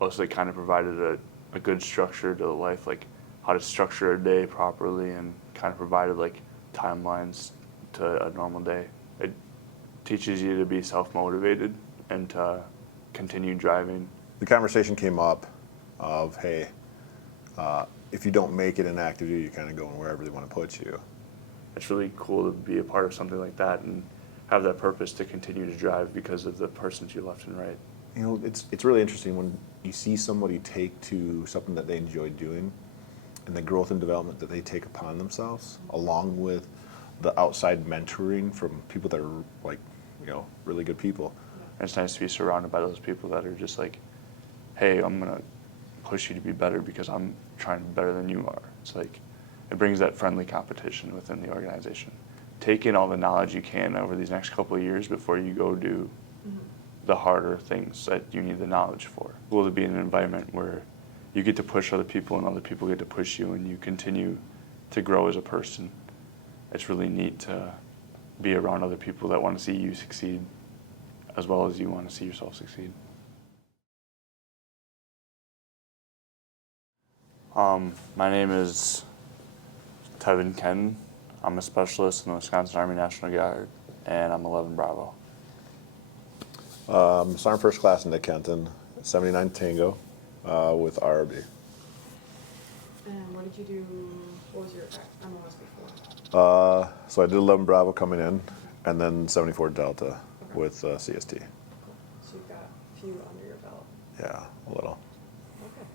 also kind of provided a good structure to life, like how to structure a day properly, and kind of provided like timelines to a normal day. It teaches you to be self-motivated and to continue driving. The conversation came up of, hey, if you don't make it in active duty, you're kind of going wherever they want to put you. It's really cool to be a part of something like that and have that purpose to continue to drive because of the persons you left and right. You know, it's really interesting when you see somebody take to something that they enjoy doing and the growth and development that they take upon themselves, along with the outside mentoring from people that are like, you know, really good people. And it's nice to be surrounded by those people that are just like, hey, I'm going to push you to be better because I'm trying to be better than you are. It's like, it brings that friendly competition within the organization. Take in all the knowledge you can over these next couple of years before you go do the harder things that you need the knowledge for. It's cool to be in an environment where you get to push other people and other people get to push you and you continue to grow as a person. It's really neat to be around other people that want to see you succeed as well as you want to see yourself succeed. My name is Tevin Kenton. I'm a specialist in the Wisconsin Army National Guard, and I'm 11 Bravo. Sergeant First Class into Kenton, 79 Tango with RRB. And what did you do, what was your MOS before? So I did 11 Bravo coming in, and then 74 Delta with CST. Cool. So you've got a few under your belt. Yeah, a little. Okay.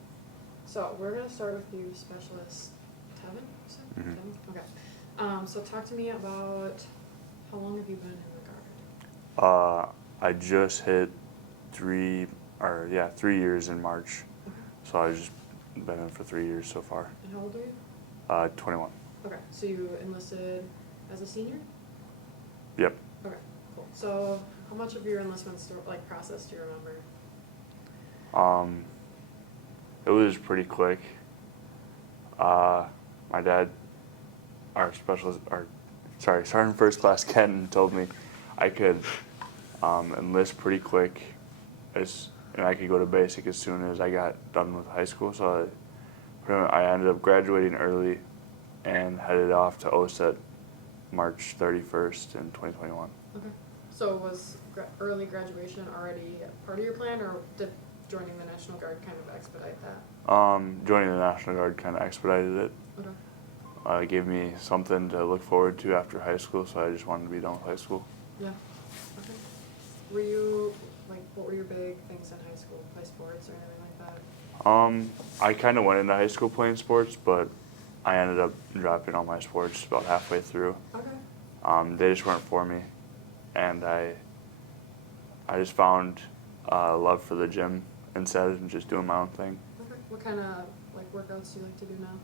So we're going to start with you, Specialist Tevin, you said? Mm-hmm. Tevin? Okay. So talk to me about how long have you been in the Guard? I just hit 3 years in March. Okay. So I've just been in for 3 years so far. And how old are you? 21. Okay. So you enlisted as a senior? Yep. Okay. Cool. So how much of your enlistment process do you remember? It was pretty quick. My dad, Sergeant First Class Kenton told me I could enlist pretty quick, and I could go to basic as soon as I got done with high school. So I ended up graduating early and headed off to OSET March 31st in 2021. Okay. So was early graduation already part of your plan, or did joining the National Guard kind of expedite that? Joining the National Guard kind of expedited it. Okay. It gave me something to look forward to after high school, so I just wanted to be done with high school. Yeah. Okay. Were you, what were your big things in high school? Play sports or anything like that? I kind of went into high school playing sports, but I ended up dropping all my sports about halfway through. Okay. They just weren't for me, and I just found love for the gym instead of just doing my own thing. Okay. What kind of workouts do you like to do now?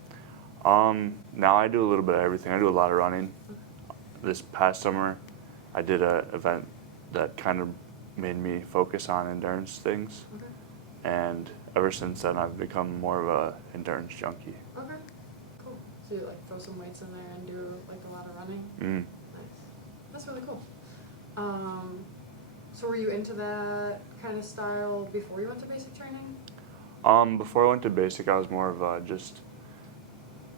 Now I do a little bit of everything. I do a lot of running. Okay. This past summer, I did an event that kind of made me focus on endurance things. Okay. And ever since then, I've become more of a endurance junkie. Okay. Cool. So you throw some weights in there and do a lot of running? Mm. Nice. That's really cool. So were you into that kind of style before you went to basic training? Before I went to basic, I was more of a just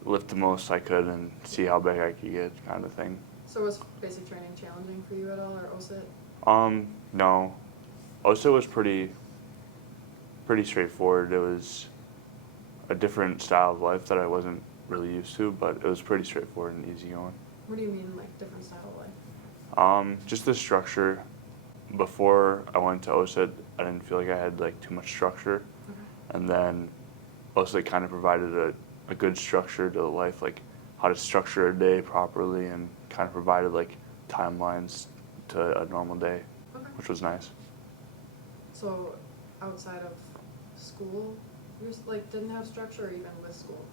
lift the most I could and see how big I could get kind of thing. So was basic training challenging for you at all, or OSIT? No. OSIT was pretty straightforward. It was a different style of life that I wasn't really used to, but it was pretty straightforward and easygoing. What do you mean, different style of life? Just the structure. Before I went to OSIT, I didn't feel like I had too much structure. Okay. And then OSIT kind of provided a good structure to life, like how to structure a day properly, and kind of provided timelines to a normal day, Okay. which was nice. So outside of school, you just didn't have structure, or even with school?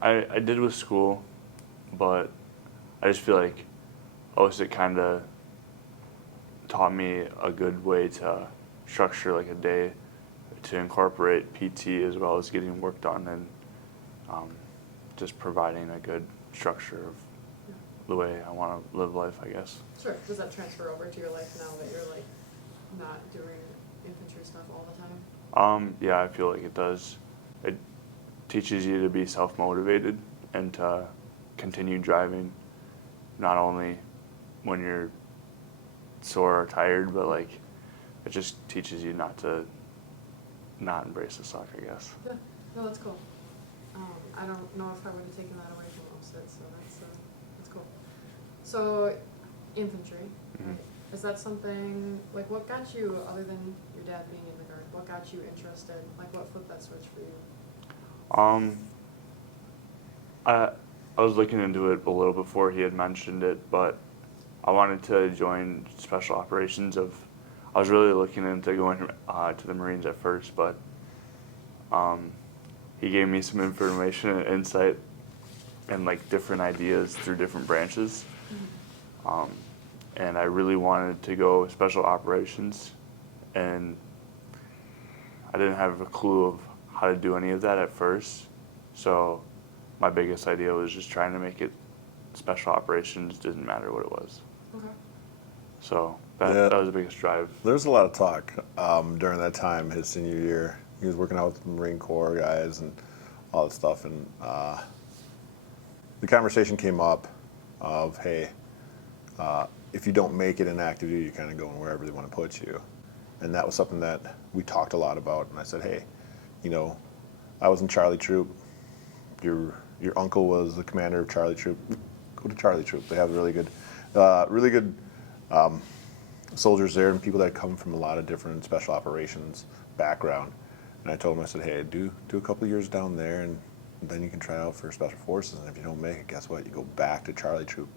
I did with school, but I just feel like OSIT kind of taught me a good way to structure a day, to incorporate PT as well as getting work done, and just providing a good structure of the way I want to live life, I guess. Sure. Does that transfer over to your life now that you're not doing infantry stuff all the Yeah, I feel like it does. It teaches you to be self-motivated and to continue driving, not only when you're sore or tired, but like it just teaches you not to not embrace the suck, I guess. Yeah, no, that's cool. I don't know if I would have taken that away from most of it, so that's cool. So, infantry, Mhm. is that something, like what got you, other than your dad being in the Guard, what got you interested? Like what flipped that switch for you? I was looking into it a little before he had mentioned it, but I wanted to join special operations. I was really looking into going to the Marines at first, but he gave me some information and insight and like different ideas through different branches. And I really wanted to go special operations, and I didn't have a clue of how to do any of that at first. So my biggest idea was just trying to make it special operations, didn't matter what it was. Okay. So Yeah. that was the biggest drive. There's a lot of talk during that time, his senior year. He was working out with the Marine Corps guys and all that stuff, and the conversation came up of, hey, if you don't make it in active duty, you're kind of going wherever they want to put you. And that was something that we talked a lot about. And I said, hey, you know, I was in Charlie Troop. Your uncle was the commander of Charlie Troop. Go to Charlie Troop. They have really good soldiers there and people that come from a lot of different special operations background. And I told him, I said, hey, do a couple of years down there, and then you can try out for Special Forces. And if you don't make it, guess what? You go back to Charlie Troop.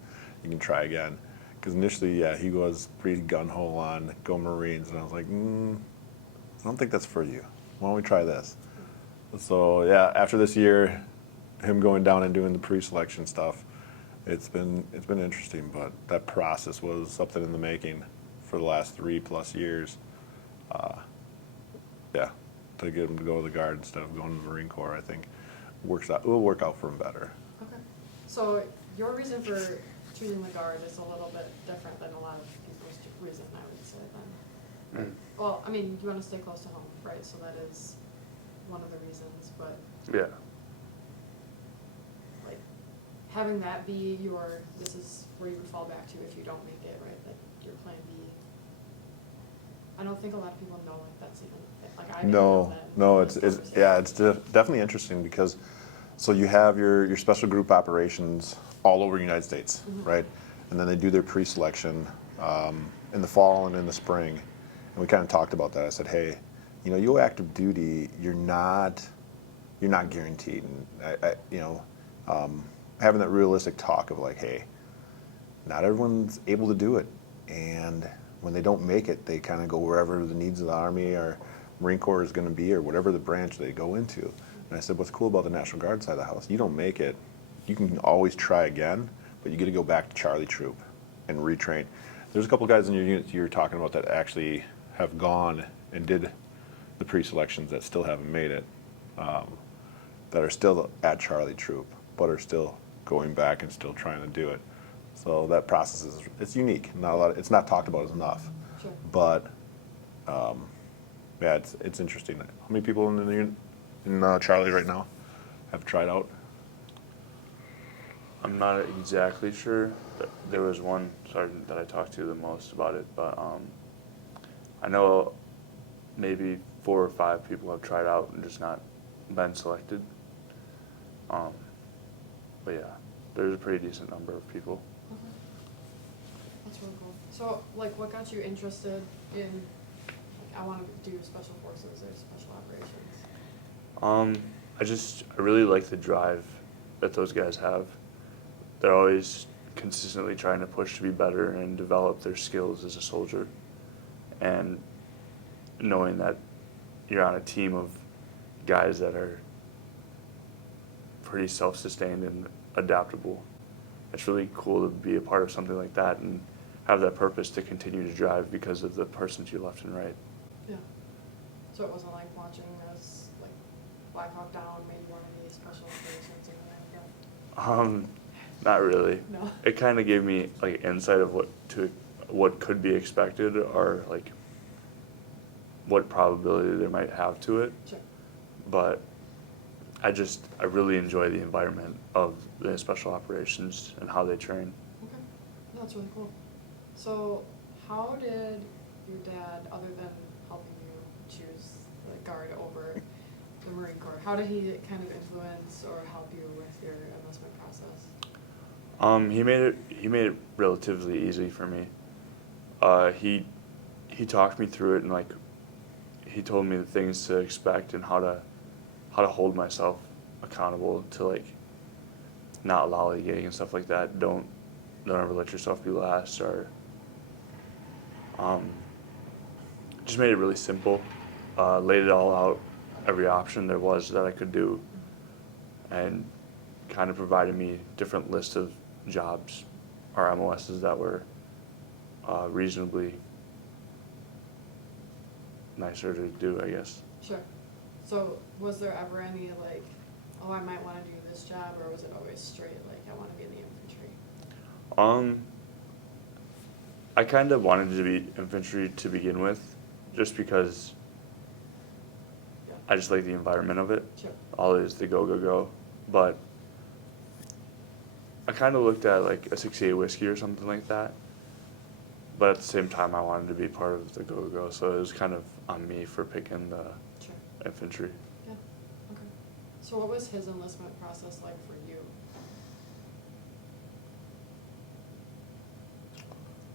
You can try again. Because initially, yeah, he was pretty gung-ho on go Marines. And I was like, I don't think that's for you. Why don't we try this? So, yeah, after this year, him going down and doing the pre-selection stuff, it's been interesting. But that process was something in the making for the last 3+ years. Yeah, to get him to go to the Guard instead of going to the Marine Corps, I think it will work out for him better. Okay. So your reason for choosing the Guard is a little bit different than a lot of people's reason, I would say then. Well, I mean, you want to stay close to home, right? So that is one of the reasons, but Yeah. like having that be this is where you would fall back to if you don't make it, right? That your plan B. I don't think a lot of people know like that's even like I didn't know that. No, it's definitely interesting because so you have your special group operations all over the United States, right? And then they do their pre-selection in the fall and in the spring, and we kind of talked about that. I said, hey, you know, you go active duty, you're not guaranteed, and having that realistic talk of like, hey, not everyone's able to do it, and when they don't make it, they kind of go wherever the needs of the Army or Marine Corps is going to be, or whatever the branch they go into. And I said, what's cool about the National Guard side of the house, you don't make it, you can always try again, but you get to go back to Charlie Troop and retrain. There's a couple guys in your unit you were talking about that actually have gone and did the pre-selections that still haven't made it, that are still at Charlie Troop, but are still going back and still trying to do it. So that process it's unique. It's not talked about enough. Sure. But yeah, it's interesting. How many people in Charlie right now have tried out? I'm not exactly sure. There was one sergeant that I talked to the most about it, but I know maybe 4 or 5 people have tried out and just not been selected. But yeah, there's a pretty decent number of people. Okay. That's really cool. So, like, what got you interested in, like, I want to do special forces or special operations? I really like the drive that those guys have. They're always consistently trying to push to be better and develop their skills as a soldier. And knowing that you're on a team of guys that are pretty self-sustained and adaptable, it's really cool to be a part of something like that and have that purpose to continue to drive because of the person to your left and right. Yeah. So it wasn't like watching us, like, Black Hawk Down made one of these special operations or anything like that? Not really. No. It kind of gave me like insight of what could be expected, or like what probability they might have to it. Sure. But I really enjoy the environment of the special operations and how they train. Okay, no, that's really cool. So how did your dad, other than helping you choose the Guard over the Marine Corps, how did he kind of influence or help you with your enlistment process? He made it relatively easy for me. He talked me through it, and like he told me the things to expect and how to hold myself accountable to like not lollygagging and stuff like that. Don't ever let yourself be last, or just made it really simple. Laid it all out, every option there was that I could do, and kind of provided me different lists of jobs or MOSs that were reasonably nicer to do, I guess. Sure. So was there ever any like, oh, I might want to do this job, or was it always straight like, I want to be in the infantry? I kind of wanted to be infantry to begin with, just because Yeah. I just like the environment of it. Sure. All it is the go, go, go. But I kind of looked at like a 68 whiskey or something like that. But at the same time, I wanted to be part of the go, go, go. So it was kind of on me for picking the Sure. infantry. Yeah. Okay. So what was his enlistment process like for you?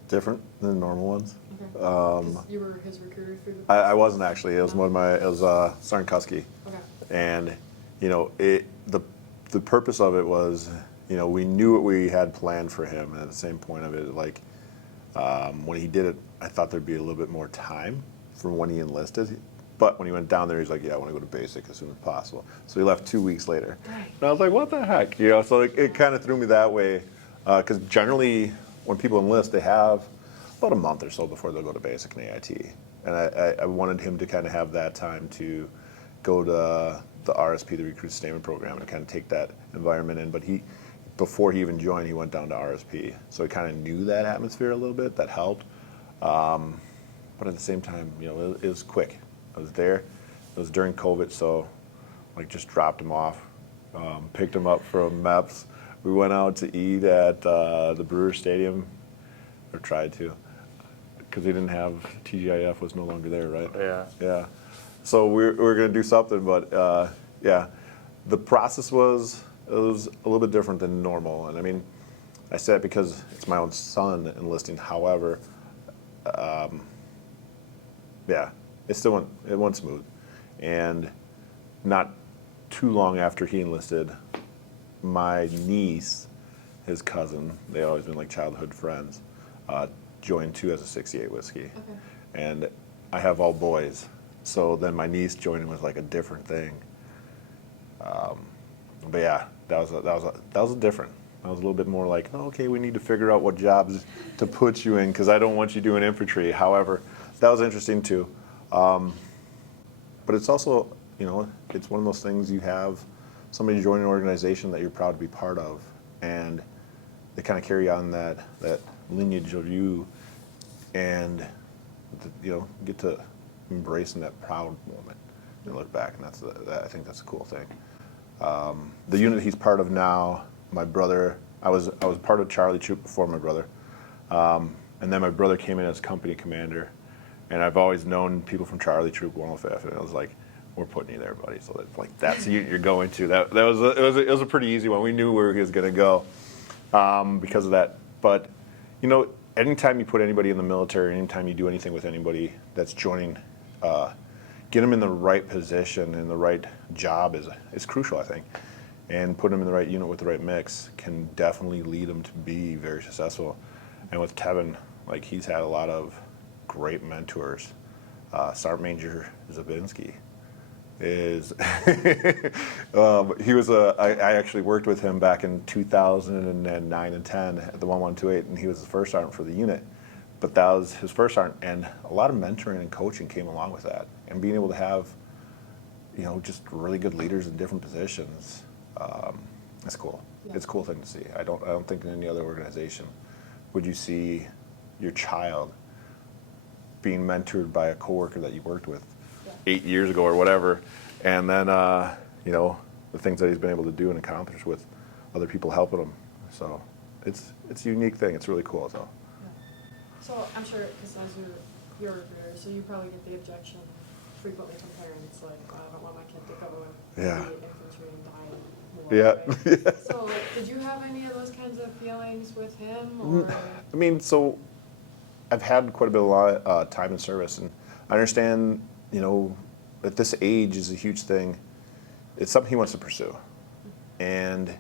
Different than normal ones. Okay. 'Cause you were his recruiter through the I process? wasn't actually. It was Sergeant Kusky. Okay. And, you know, the purpose of it was, you know, we knew what we had planned for him. And at the same point of it, like, when he did it, I thought there'd be a little bit more time from when he enlisted. But when he went down there, he's like, yeah, I want to go to basic as soon as possible. So he left 2 weeks later. Right. And I was like, what the heck? You know, so it kind of threw me that way. Because generally, when people enlist, they have about a month or so before they'll go to basic and AIT. And I wanted him to kind of have that time to go to the RSP, the Recruit Sustainment Program, and kind of take that environment in. But before he even joined, he went down to RSP. So he kind of knew that atmosphere a little bit. That helped. But at the same time, you know, it was quick. I was there. It was during COVID, so like just dropped him off, picked him up from MEPS. We went out to eat at the Brewer Stadium, or tried to, because they didn't have, TGIF was no longer there, right? Yeah. Yeah. So we're going to do something, but yeah, the process was a little bit different than normal. And I mean, I say it because it's my own son enlisting. However, yeah, it went smooth. And not too long after he enlisted, my niece, his cousin, they always been like childhood friends, joined too as a 68 whiskey. Okay. And I have all boys. So then my niece joining was like a different thing. But yeah, that was different. I was a little bit more like, oh, okay, we need to figure out what jobs to put you in because I don't want you doing infantry. However, that was interesting too. But it's also, you know, it's one of those things you have somebody join an organization that you're proud to be part of, and they kind of carry on that lineage of you, and you know, get to embrace in that proud moment and look back, and I think that's a cool thing. The unit he's part of now, my brother, I was part of Charlie Troop before my brother, and then my brother came in as company commander, and I've always known people from Charlie Troop 105, and I was like, we're putting you there, buddy. So that's the unit you're going to. It was a pretty easy one. We knew where he was going to go because of that. But you know, anytime you put anybody in the military, anytime you do anything with anybody that's joining, get them in the right position and the right job is crucial, I think. And put them in the right unit with the right mix can definitely lead them to be very successful. And with Tevin, like, he's had a lot of great mentors. Sergeant Major Zabinski is he was I actually worked with him back in 2009 and 10 at the 1128, and he was the first sergeant for the unit. But that was his first sergeant, and a lot of mentoring and coaching came along with that, and being able to have, you know, just really good leaders in different positions. That's cool. Yeah. It's a cool thing to see. I don't think in any other organization would you see your child being mentored by a coworker that you worked with Yeah. 8 years ago or whatever, and then you know, the things that he's been able to do and accomplish with other people helping him. So it's a unique thing. It's really cool. So Yeah. So I'm sure, because as you're a recruiter, so you probably get the objection frequently from parents, like, "Oh, I don't want my kid to go and Yeah. be infantry and die in war," Yeah. right? Yeah. So like, did you have any of those kinds of feelings with him, or? I mean, so I've had quite a bit of time in service, and I understand, you know, at this age is a huge thing. It's something he wants to pursue, and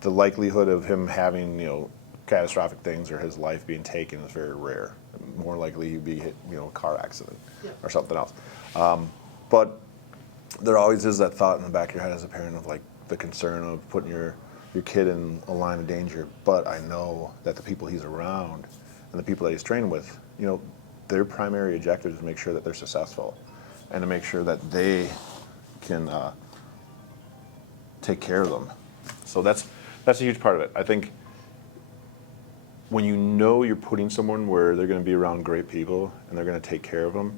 the likelihood of him having, you know, catastrophic things or his life being taken is very rare. More likely he'd be hit, you know, a car accident Yeah. or something else. But there always is that thought in the back of your head as a parent of like the concern of putting your kid in a line of danger. But I know that the people he's around and the people that he's training with, you know, their primary objective is to make sure that they're successful and to make sure that they can take care of them. So that's a huge part of it. I think when you know you're putting someone where they're going to be around great people and they're going to take care of them,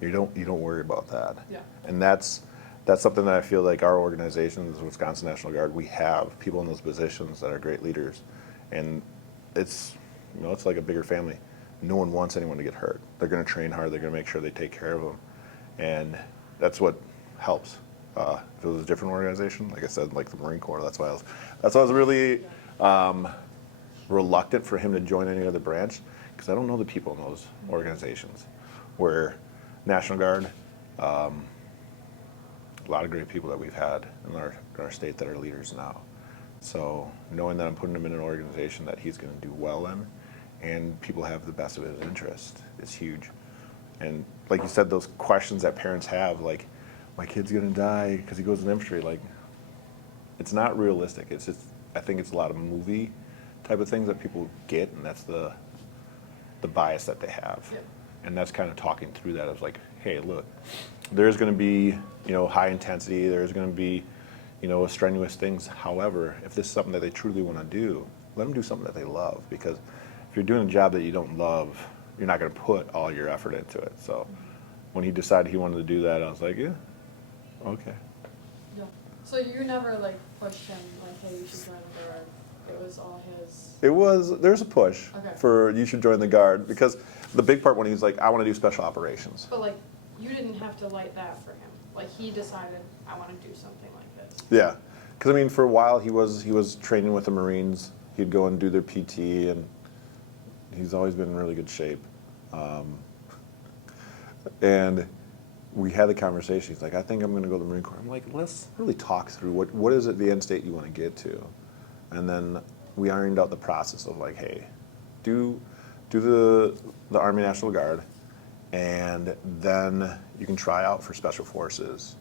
you don't worry about that. Yeah. And that's something that I feel like our organization, the Wisconsin National Guard, we have people in those positions that are great leaders, and it's, you know, it's like a bigger family. No one wants anyone to get hurt. They're going to train hard. They're going to make sure they take care of them, and that's what helps. If it was a different organization, like I said, like the Marine Corps, that's why I was really reluctant for him to join any other branch, because I don't know the people in those organizations. Where National Guard, a lot of great people that we've had in our state that are leaders now. So knowing that I'm putting him in an organization that he's going to do well in, and people have the best of his interest, is huge. And like you said, those questions that parents have, like, my kid's going to die because he goes in infantry, like, it's not realistic. It's just, I think it's a lot of movie type of things that people get, and that's the bias that they have. Yeah. And that's kind of talking through that of like, hey, look, there's going to be, you know, high intensity, there's going to be, you know, strenuous things. However, if this is something that they truly want to do, let them do something that they love, because if you're doing a job that you don't love, you're not going to put all your effort into it. So when he decided he wanted to do that, I was like, yeah, okay. Yeah. So you never like pushed him like, "Hey, you should join the Guard." It was all his. There's a push Okay. for you should join the Guard, because the big part when he was like, I want to do special operations. But like, you didn't have to light that for him. Like, he decided, "I want to do something like this." Yeah, because I mean, for a while he was training with the Marines. He'd go and do their PT, and he's always been in really good shape. And we had the conversation. He's like, I think I'm going to go to the Marine Corps. I'm like, let's really talk through what is it the end state you want to get to, and then we ironed out the process of like, hey, do the Army National Guard, and then you can try out for Special Forces.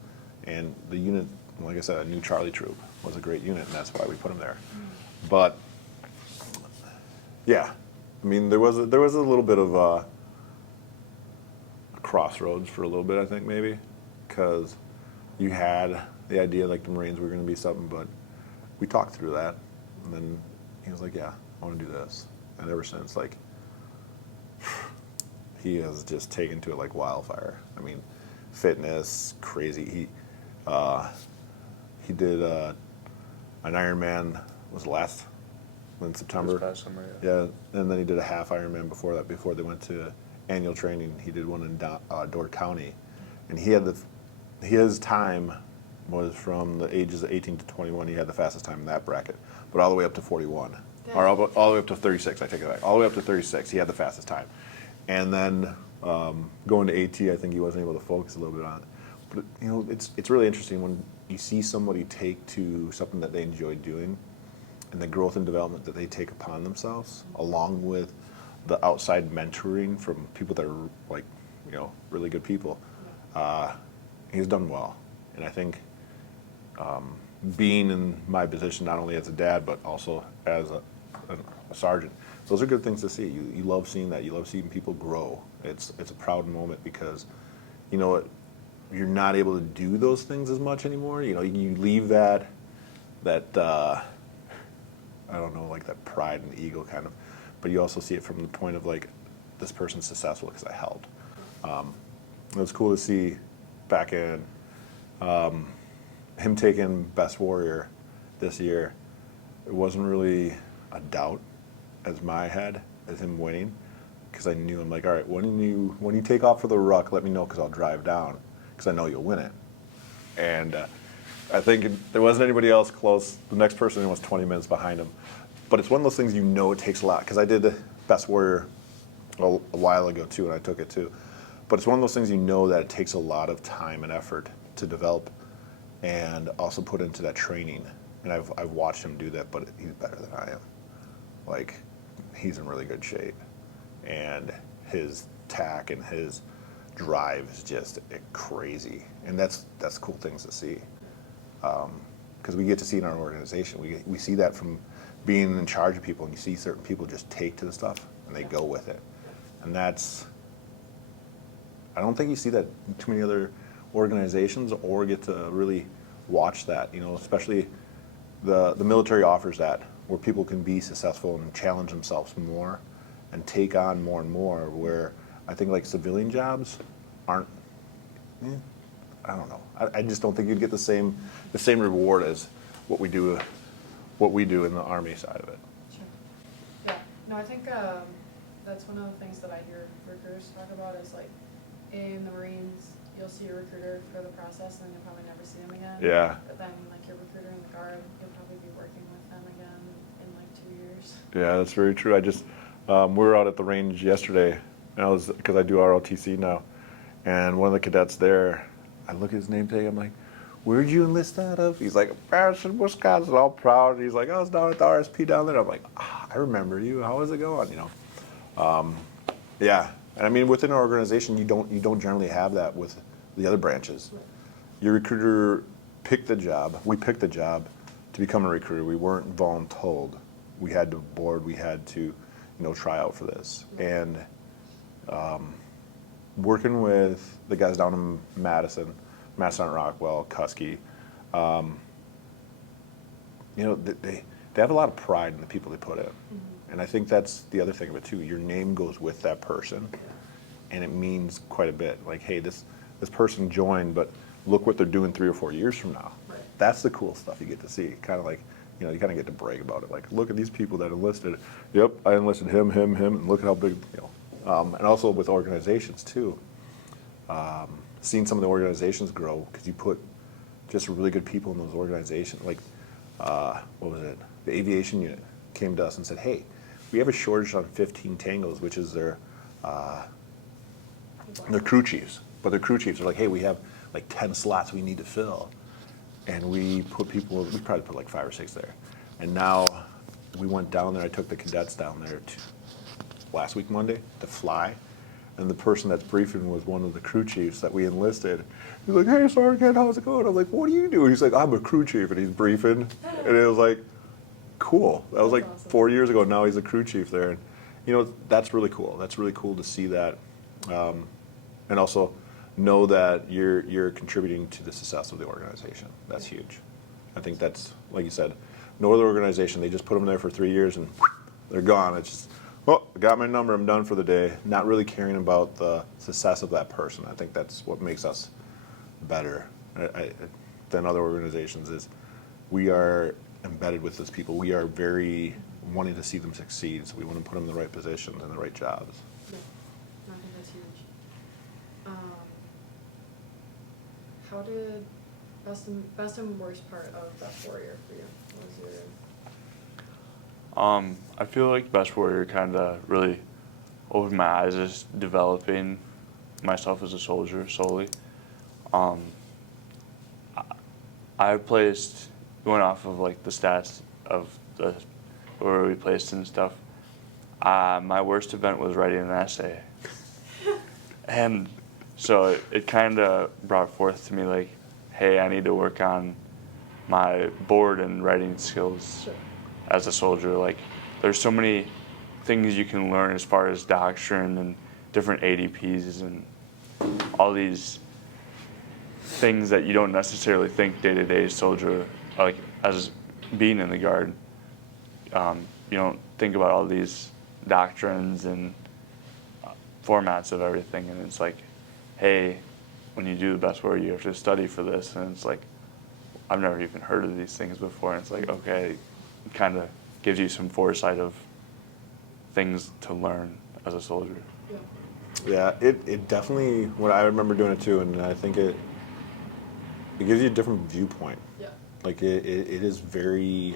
And the unit, like I said, a new Charlie Troop was a great unit, and that's why we put him there. But yeah, I mean, there was a little bit of a crossroads for a little bit, I think, maybe, because you had the idea like the Marines were going to be something, but we talked through that, and then he was like, yeah, I want to do this. And ever since, like, he has just taken to it like wildfire. I mean, fitness, crazy. He did an Ironman, was last in September. This past summer, Yeah, and then he did a half Ironman before that. Before they went to annual training, he did one in Door County, and his time was from the ages of 18 to 21. He had the fastest time in that bracket, but all the way up to 41, or all the way up to 36. I take it back. All the way up to 36, he had the fastest time, and then going to AT, I think he wasn't able to focus a little bit on it. But you know, it's really interesting when you see somebody take to something that they enjoy doing, and the growth and development that they take upon themselves, along with the outside mentoring from people that are like, you know, really good people. He's done well, and I think being in my position, not only as a dad but also as a sergeant, those are good things to see. You love seeing that. You love seeing people grow. It's a proud moment, because, you know, you're not able to do those things as much anymore. You know, you leave that I don't know, like that pride and ego kind of, but you also see it from the point of like, this person's successful because I helped. It was cool to see back in him taking Best Warrior this year. It wasn't really a doubt as my head as him winning, because I knew, I'm like, all right, when you take off for the ruck, let me know, because I'll drive down, because I know you'll win it. And I think there wasn't anybody else close. The next person was 20 minutes behind him. But it's one of those things, you know, it takes a lot, because I did Best Warrior a while ago too, and I took it too. But it's one of those things, you know, that it takes a lot of time and effort to develop and also put into that training. And I've watched him do that, but he's better than I am. Like, he's in really good shape. And his tack and his drive is just crazy. And that's cool things to see. Because we get to see in our organization. We see that from being in charge of people, and you see certain people just take to the stuff and they go with it. And that's, I don't think you see that in too many other organizations, or get to really watch that, you know, especially the military offers that, where people can be successful and challenge themselves more and take on more and more, where I think like civilian jobs aren't, I don't know. I just don't think you'd get the same reward as what we do in the Army side of it. Sure. Yeah, no, I think that's one of the things that I hear recruiters talk about is like, in the Marines, you'll see a recruiter for the process and you'll probably never see them again. Yeah. But then like your recruiter in the Guard, you'll probably be working with them again in like 2 years. Yeah, that's very true. I just, we were out at the range yesterday, and because I do ROTC now, and one of the cadets there, I look at his name tag, I'm like, where'd you enlist out of? He's like, Madison, Wisconsin, all proud. He's like, I was down at the RSP down there. I'm like, I remember you. How is it going? You know, yeah. And I mean, within our organization, you don't generally have that with the other branches. Right. Your recruiter picked the job. We picked the job to become a recruiter. We weren't voluntold. We had to board. We had to, you know, try out for this. And working with the guys down in Madison Rockwell, Kusky, you know, they have a lot of pride in the people they put in. And I think that's the other thing of it too. Your name goes with that person, and it means quite a bit. Like, hey, this person joined, but look what they're doing 3 or 4 years from now. Right. That's the cool stuff you get to see. Kind of like, you know, you kind of get to brag about it. Like, look at these people that enlisted. Yep, I enlisted him, and look at how big, you know. And also with organizations too. Seeing some of the organizations grow, because you put just really good people in those organizations. Like, what was it? The aviation unit came to us and said, hey, we have a shortage on 15 tangos, which is their crew chiefs. But their crew chiefs are like, hey, we have like 10 slots we need to fill. And we probably put like 5 or 6 there. And now we went down there, I took the cadets down there last week Monday to fly. And the person that's briefing was one of the crew chiefs that we enlisted. He's like, hey, Sergeant, how's it going? I'm like, what do you do? He's like, I'm a crew chief, and he's briefing. And it was like, cool. That was like That's awesome. 4 years ago. Now he's a crew chief there. And, you know, that's really cool. That's really cool to see that. And also know that you're contributing to the success of the organization. That's huge. I think that's, like you said, no other organization, they just put them there for 3 years and they're gone. It's just, oh, I got my number, I'm done for the day. Not really caring about the success of that person. I think that's what makes us better than other organizations, is we are embedded with those people. We are very wanting to see them succeed, so we want to put them in the right positions and the right jobs. Yeah, I think that's huge. How did best and worst part of Best Warrior for you? What was your I feel like Best Warrior kind of really opened my eyes as developing myself as a soldier solely. I placed, going off of like the stats of the where we placed and stuff. My worst event was writing an essay, and so it kind of brought forth to me like, hey, I need to work on my board and writing skills. Sure. As a soldier. Like, there's so many things you can learn as far as doctrine and different ADPs and all these things that you don't necessarily think day-to-day soldier, like as being in the Guard. You don't think about all these doctrines and formats of everything, and it's like hey, when you do the best work, you have to study for this, and it's like, I've never even heard of these things before, and it's like, okay, it kind of gives you some foresight of things to learn as a soldier. Yeah, it definitely, what I remember doing it too, and I think it gives you a different viewpoint. Yeah. Like it is very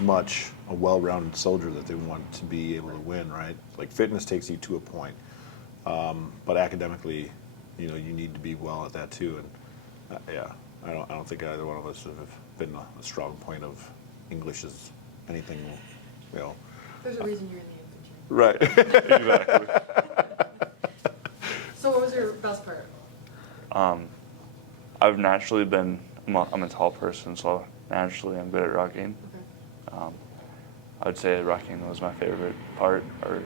much a well-rounded soldier that they want to be able to win, right? Like fitness takes you to a point, but academically, you know, you need to be well at that too. And yeah, I don't think either one of us have been a strong point of English is anything, you know. There's a reason you're in the infantry. Right. Exactly. So what was your best part? I've naturally been, I'm a tall person, so naturally I'm good at rucking. Okay. I would say rucking was my favorite part, or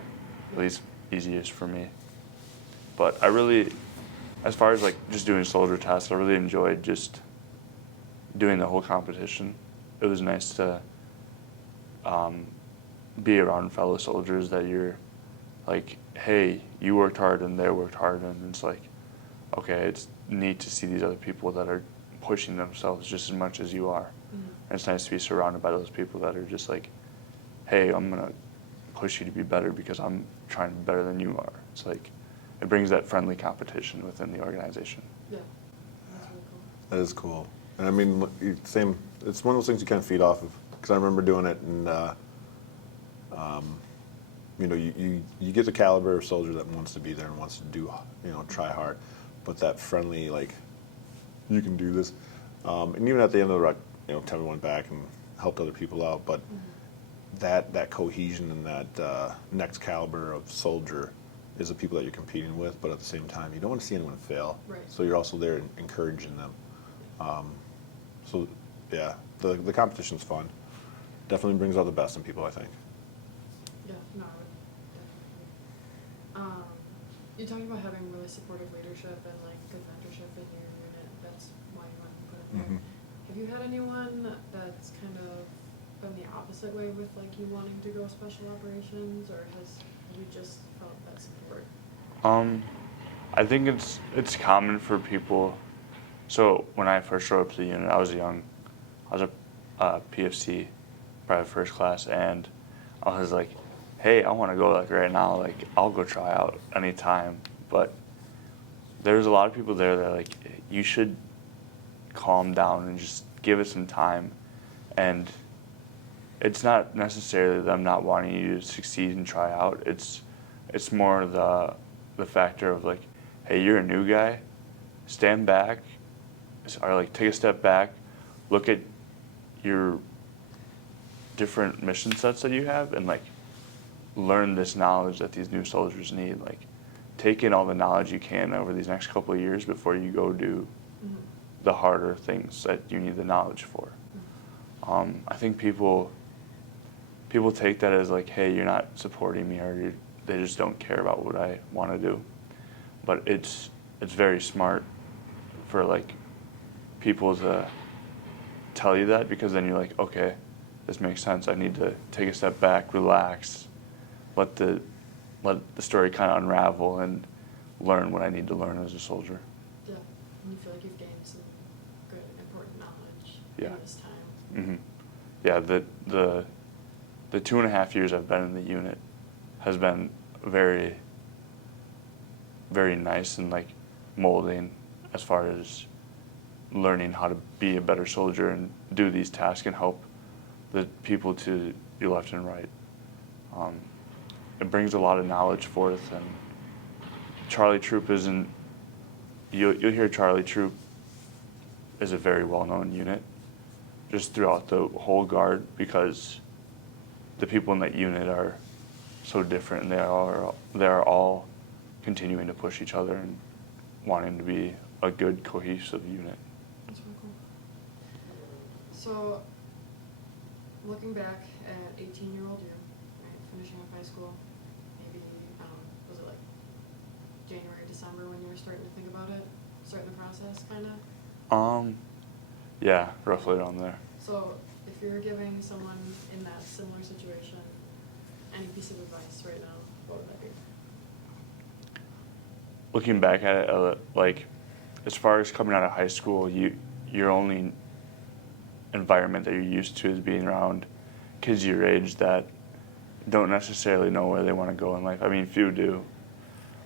at least easiest for me. But I really, as far as like just doing soldier tasks, I really enjoyed just doing the whole competition. It was nice to be around fellow soldiers that you're like, hey, you worked hard and they worked hard, and it's like, okay, it's neat to see these other people that are pushing themselves just as much as you are. Mm-hmm. And it's nice to be surrounded by those people that are just like, hey, I'm gonna push you to be better because I'm trying to be better than you are. It's like, it brings that friendly competition within the organization. Yeah. That's really cool. That is cool. And I mean, same. It's one of those things you kind of feed off of. Because I remember doing it, and you know, you get the caliber of soldier that wants to be there and wants to do, you know, try hard, but that friendly, like, you can do this. And even at the end of the rec, you know, Tevin went back and helped other people out, but that cohesion and that next caliber of soldier is the people that you're competing with, but at the same time, you don't want to see anyone fail. Right. So you're also there encouraging them. So yeah, the competition's fun. Definitely brings out the best in people, I think. Yeah, no, I would definitely. You talking about having really supportive leadership and like good mentorship in your unit. That's why you want to put it there. Have you had anyone that's kind of been the opposite way with like you wanting to go special operations, or have you just felt that support? I think it's common for people. So when I first showed up to the unit, I was young. I was a PFC, private first class, and I was like, hey, I want to go like right now. Like, I'll go try out anytime. But there's a lot of people there that are like, you should calm down and just give it some time. And it's not necessarily them not wanting you to succeed and try out. It's more the factor of like, hey, you're a new guy, stand back, or like take a step back, look at your different mission sets that you have, and like learn this knowledge that these new soldiers need. Like, take in all the knowledge you can over these next couple of years before you go do the harder things that you need the knowledge for. I think people take that as like, hey, you're not supporting me, or they just don't care about what I want to do. But it's very smart for like people to tell you that, because then you're like, okay, this makes sense. I need to take a step back, relax, let the story kind of unravel, and learn what I need to learn as a soldier. Yeah, and you feel like you've gained some good, important knowledge Yeah. in this time. Yeah, the 2.5 years I've been in the unit has been very, very nice and like molding as far as learning how to be a better soldier and do these tasks and help the people to your left and right. It brings a lot of knowledge forth, and Charlie Troop isn't, you'll hear Charlie Troop is a very well-known unit just throughout the whole Guard, because the people in that unit are so different, and they are all continuing to push each other and wanting to be a good cohesive unit. That's really cool. So, looking back at 18-year-old you, right, finishing up high school, maybe, was it like January, December when you were starting to think about it, starting the process, kind of? Yeah, roughly around there. So, if you were giving someone in that similar situation any piece of advice right now, what would that be? looking back at it, like as far as coming out of high school, your only environment that you're used to is being around kids your age that don't necessarily know where they want to go in life. I mean, few do,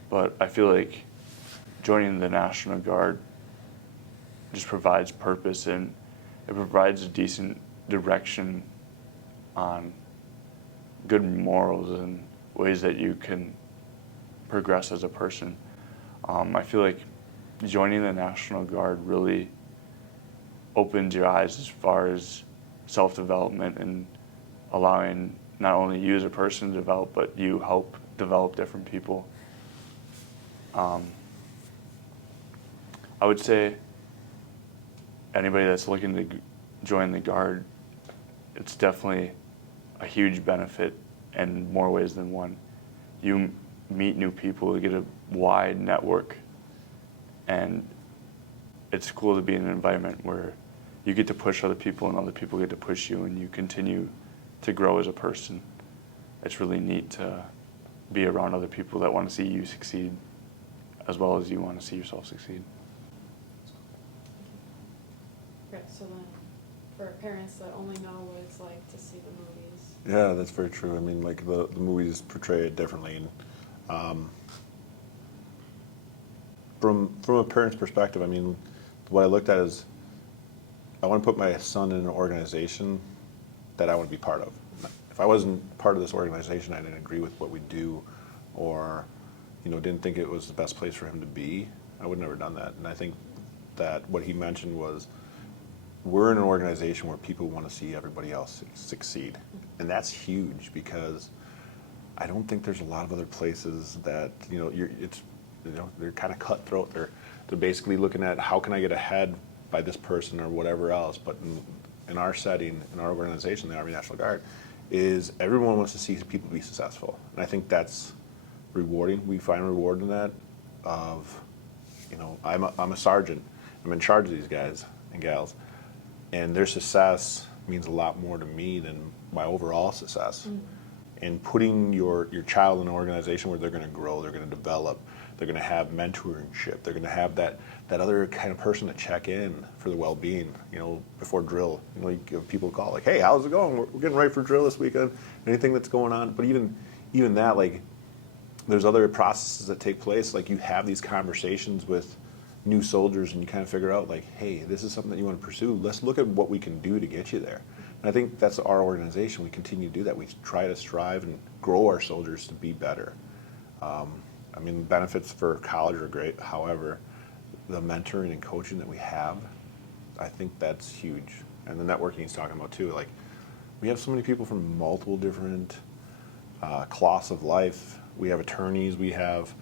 but I feel like joining the National Guard just provides purpose, and it provides a decent direction on good morals and ways that you can progress as a person. I feel like joining the National Guard really opens your eyes as far as self-development and allowing not only you as a person to develop, but you help develop different people. I would say anybody that's looking to join the Guard, it's definitely a huge benefit in more ways than one. You meet new people, you get a wide network, and it's cool to be in an environment where you get to push other people and other people get to push you, and you continue to grow as a person. It's really neat to be around other people that want to see you succeed as well as you want to see yourself succeed. Okay, so then, for parents that only know what it's like to see the movies. Yeah, that's very true. I mean, like the movies portray it differently, and from a parent's perspective, I mean, what I looked at is I want to put my son in an organization that I want to be part of. If I wasn't part of this organization, I didn't agree with what we do, or didn't think it was the best place for him to be, I would never done that. And I think that what he mentioned was we're in an organization where people want to see everybody else succeed, and that's huge because I don't think there's a lot of other places that they're kind of cutthroat. They're basically looking at how can I get ahead by this person or whatever else. But in our setting, in our organization, the Army National Guard, is everyone wants to see people be successful, and I think that's rewarding. We find reward in that. I'm a sergeant. I'm in charge of these guys and gals, and their success means a lot more to me than my overall success. Mm. And putting your child in an organization where they're going to grow, they're going to develop, they're going to have mentorship, they're going to have that other kind of person to check in for the well-being. Before drill, you give people a call like, "Hey, how's it going? We're getting ready for drill this weekend. Anything that's going on?" But even that, like, there's other processes that take place. Like, you have these conversations with new soldiers, and you kind of figure out, like, hey, this is something that you want to pursue. Let's look at what we can do to get you there. And I think that's our organization. We continue to do that. We try to strive and grow our soldiers to be better. The benefits for college are great. However, the mentoring and coaching that we have, I think that's huge. And the networking he's talking about too. Like, we have so many people from multiple different cloths of life. We have attorneys. We have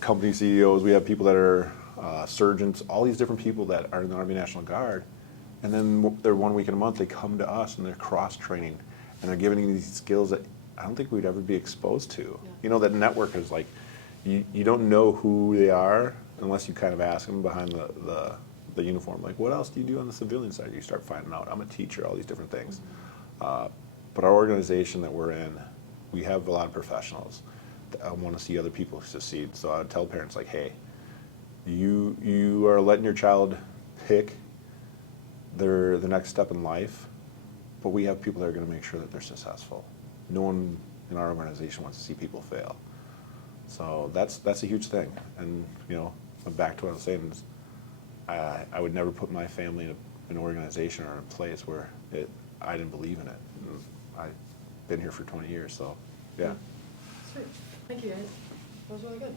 company CEOs. We have people that are surgeons. All these different people that are in the Army National Guard. And then they're 1 week in a month, they come to us and they're cross-training, and they're giving you these skills that I don't think we'd ever be exposed to. Yeah. That network is like, you don't know who they are unless you kind of ask them behind the uniform. Like, what else do you do on the civilian side? You start finding out, I'm a teacher, all these different things. Mm-hmm. But our organization that we're in, we have a lot of professionals that want to see other people succeed. So I would tell parents, like, hey, you are letting your child pick the next step in life, but we have people that are going to make sure that they're successful. No one in our organization wants to see people fail. So that's a huge thing. And back to what I was saying is, I would never put my family in an organization or in a place where I didn't believe in it. And I've been here for 20 years, so yeah. Sweet. Thank you, guys. That was really good.